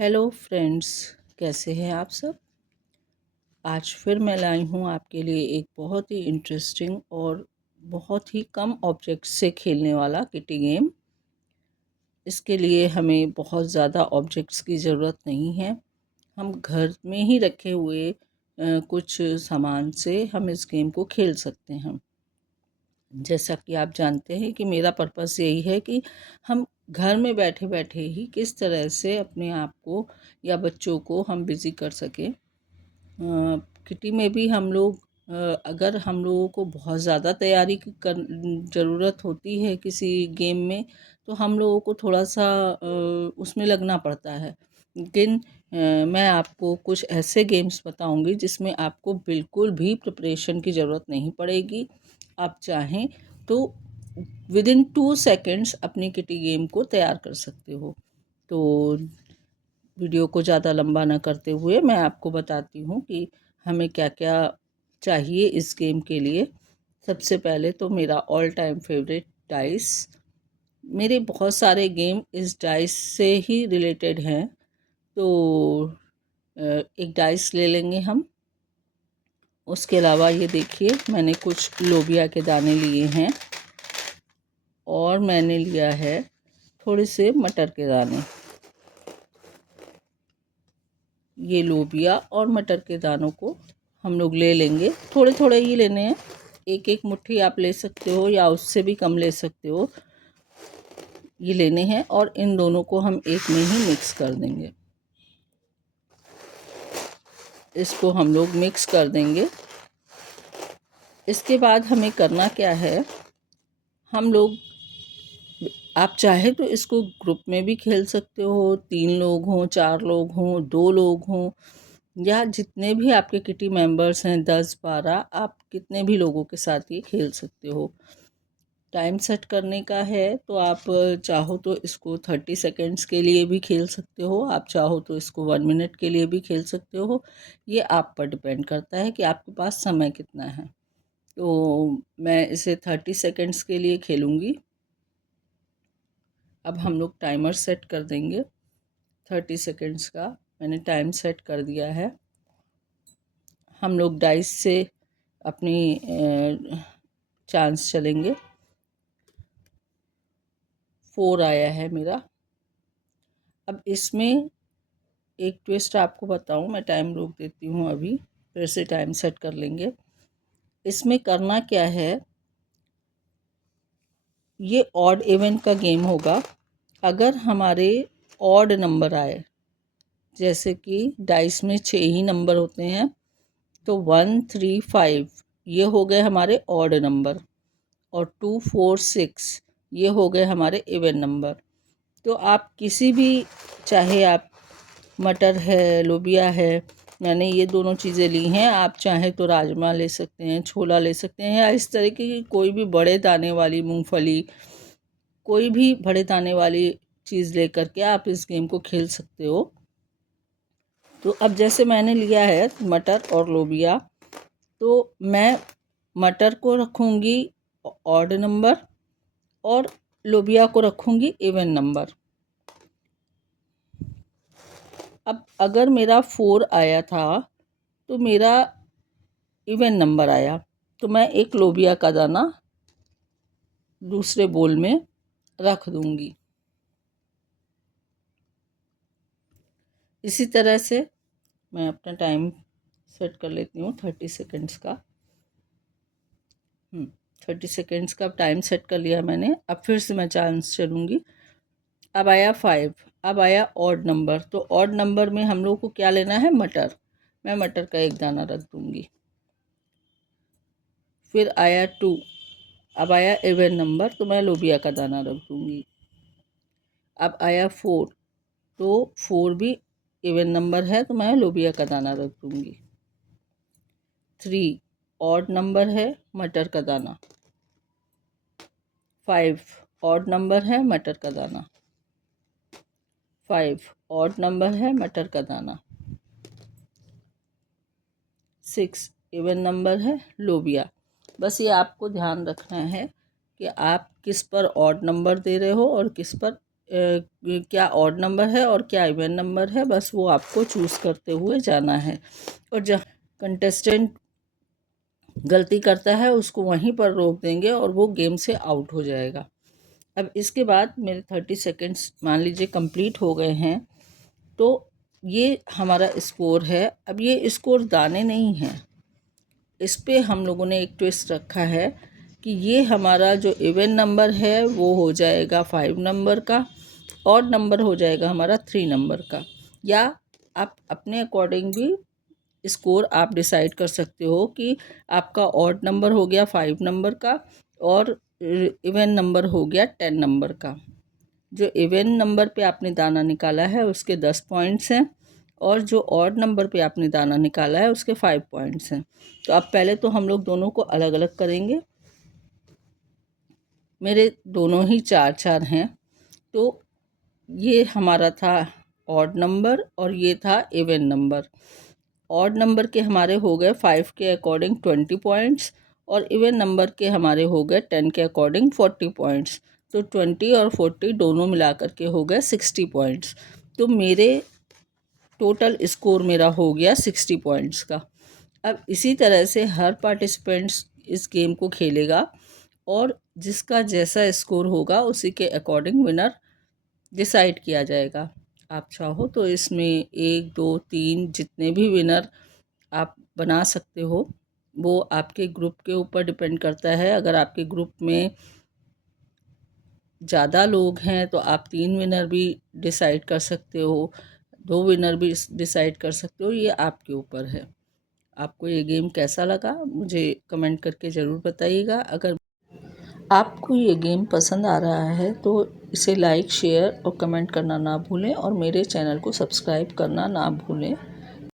Hello friends, कैसे हैं आप सब। आज फिर मैं लाई हूँ आपके लिए एक बहुत ही इंटरेस्टिंग और बहुत ही कम ऑब्जेक्ट्स से खेलने वाला किटी गेम। इसके लिए हमें बहुत ज़्यादा ऑब्जेक्ट्स की ज़रूरत नहीं है। हम घर में ही रखे हुए कुछ सामान से हम इस गेम को खेल सकते हैं। जैसा कि आप जानते हैं कि मेरा पर्पस यही है कि हम घर में बैठे बैठे ही किस तरह से अपने आप को या बच्चों को हम बिज़ी कर सकें। किटी में भी हम लोग अगर हम लोगों को बहुत ज़्यादा तैयारी कर ज़रूरत होती है किसी गेम में, तो हम लोगों को थोड़ा सा उसमें लगना पड़ता है। लेकिन मैं आपको कुछ ऐसे गेम्स बताऊंगी जिसमें आपको बिल्कुल भी प्रिपरेशन की ज़रूरत नहीं पड़ेगी। आप चाहें तो विदिन 2 सेकेंड्स अपनी किटी गेम को तैयार कर सकते हो। तो वीडियो को ज़्यादा लंबा ना करते हुए मैं आपको बताती हूँ कि हमें क्या क्या चाहिए इस गेम के लिए। सबसे पहले तो मेरा ऑल टाइम फेवरेट डाइस। मेरे बहुत सारे गेम इस डाइस से ही रिलेटेड हैं। तो एक डाइस ले लेंगे हम। उसके अलावा ये देखिए, मैंने कुछ लोबिया के दाने लिए हैं और मैंने लिया है थोड़े से मटर के दाने। ये लोबिया और मटर के दानों को हम लोग ले लेंगे, थोड़े थोड़े ही लेने हैं। एक एक मुट्ठी आप ले सकते हो या उससे भी कम ले सकते हो। ये लेने हैं और इन दोनों को हम एक में ही मिक्स कर देंगे। इसको हम लोग मिक्स कर देंगे। इसके बाद हमें करना क्या है, हम लोग, आप चाहे तो इसको ग्रुप में भी खेल सकते हो। 3 लोग हों, 4 लोग हों, 2 लोग हों, या जितने भी आपके किटी मेंबर्स हैं, 10-12, आप कितने भी लोगों के साथ ये खेल सकते हो। टाइम सेट करने का है तो आप चाहो तो इसको 30 सेकेंड्स के लिए भी खेल सकते हो, आप चाहो तो इसको 1 मिनट के लिए भी खेल सकते हो। ये आप पर डिपेंड करता है कि आपके पास समय कितना है। तो मैं इसे 30 सेकेंड्स के लिए खेलूँगी। अब हम लोग टाइमर सेट कर देंगे 30 सेकेंड्स का। मैंने टाइम सेट कर दिया है। हम लोग डाइस से अपनी चांस चलेंगे। 4 आया है मेरा। अब इसमें एक ट्विस्ट आपको बताऊं, मैं टाइम रोक देती हूँ अभी, फिर से टाइम सेट कर लेंगे। इसमें करना क्या है, ये ऑड इवन का गेम होगा। अगर हमारे ऑड नंबर आए, जैसे कि डाइस में 6 ही नंबर होते हैं, तो 1, 3, 5 ये हो गए हमारे ऑड नंबर, और 2, 4, 6 ये हो गए हमारे इवन नंबर। तो आप किसी भी, चाहे आप मटर है, लोबिया है, मैंने ये दोनों चीज़ें ली हैं, आप चाहें तो राजमा ले सकते हैं, छोला ले सकते हैं, या इस तरीके की कोई भी बड़े दाने वाली मूंगफली, कोई भी बड़े दाने वाली चीज़ लेकर के आप इस गेम को खेल सकते हो। तो अब जैसे मैंने लिया है मटर और लोबिया, तो मैं मटर को रखूँगी ऑड नंबर और लोबिया को रखूँगी इवन नंबर। अब अगर मेरा 4 आया था तो मेरा इवन नंबर आया, तो मैं एक लोबिया का दाना दूसरे बोल में रख दूंगी। इसी तरह से मैं अपना टाइम सेट कर लेती हूँ 30 सेकेंड्स का। 30 सेकेंड्स का टाइम सेट कर लिया मैंने। अब फिर से मैं चांस चलूँगी। अब आया 5, अब आया ऑड नंबर, तो ऑड नंबर में हम लोग को क्या लेना है, मटर। मैं मटर का एक दाना रख दूँगी। फिर आया 2, अब आया इवन नंबर, तो मैं लोबिया का दाना रख दूँगी। अब आया 4, तो 4 भी इवन नंबर है, तो मैं लोबिया का दाना रख दूँगी। 3 ऑड नंबर है, मटर का दाना। 5 ऑड नंबर है, मटर का दाना। 5 ऑड नंबर है, मटर का दाना। 6 इवन नंबर है, लोबिया। बस ये आपको ध्यान रखना है कि आप किस पर ऑड नंबर दे रहे हो और किस पर क्या ऑड नंबर है और क्या इवन नंबर है, बस वो आपको चूज़ करते हुए जाना है। और जब कंटेस्टेंट गलती करता है उसको वहीं पर रोक देंगे और वो गेम से आउट हो जाएगा। अब इसके बाद मेरे 30 सेकेंड्स मान लीजिए कंप्लीट हो गए हैं, तो ये हमारा स्कोर है। अब ये स्कोर दाने नहीं हैं, इस पे हम लोगों ने एक ट्विस्ट रखा है कि ये हमारा जो इवन नंबर है वो हो जाएगा 5 नंबर का, ऑड नंबर हो जाएगा हमारा 3 नंबर का। या आप अपने अकॉर्डिंग भी स्कोर आप डिसाइड कर सकते हो कि आपका ऑड नंबर हो गया 5 नंबर का और इवन नंबर हो गया 10 नंबर का। जो इवन नंबर पे आपने दाना निकाला है उसके 10 पॉइंट्स हैं और जो ऑड नंबर पे आपने दाना निकाला है उसके 5 पॉइंट्स हैं। तो अब पहले तो हम लोग दोनों को अलग अलग करेंगे। मेरे दोनों ही 4-4 हैं, तो ये हमारा था ऑड नंबर और ये था इवन नंबर। ऑड नंबर के हमारे हो गए 5 के अकॉर्डिंग 20 पॉइंट्स और इवन नंबर के हमारे हो गए 10 के अकॉर्डिंग 40 पॉइंट्स। तो 20 और 40 दोनों मिलाकर के हो गए 60 पॉइंट्स। तो मेरे टोटल स्कोर मेरा हो गया 60 पॉइंट्स का। अब इसी तरह से हर पार्टिसिपेंट्स इस गेम को खेलेगा और जिसका जैसा स्कोर होगा उसी के अकॉर्डिंग विनर डिसाइड किया जाएगा। आप चाहो तो इसमें 1, 2, 3 जितने भी विनर आप बना सकते हो, वो आपके ग्रुप के ऊपर डिपेंड करता है। अगर आपके ग्रुप में ज़्यादा लोग हैं तो आप 3 विनर भी डिसाइड कर सकते हो, 2 विनर भी डिसाइड कर सकते हो, ये आपके ऊपर है। आपको ये गेम कैसा लगा मुझे कमेंट करके ज़रूर बताइएगा। अगर आपको ये गेम पसंद आ रहा है तो इसे लाइक, शेयर और कमेंट करना ना भूलें और मेरे चैनल को सब्सक्राइब करना ना भूलें।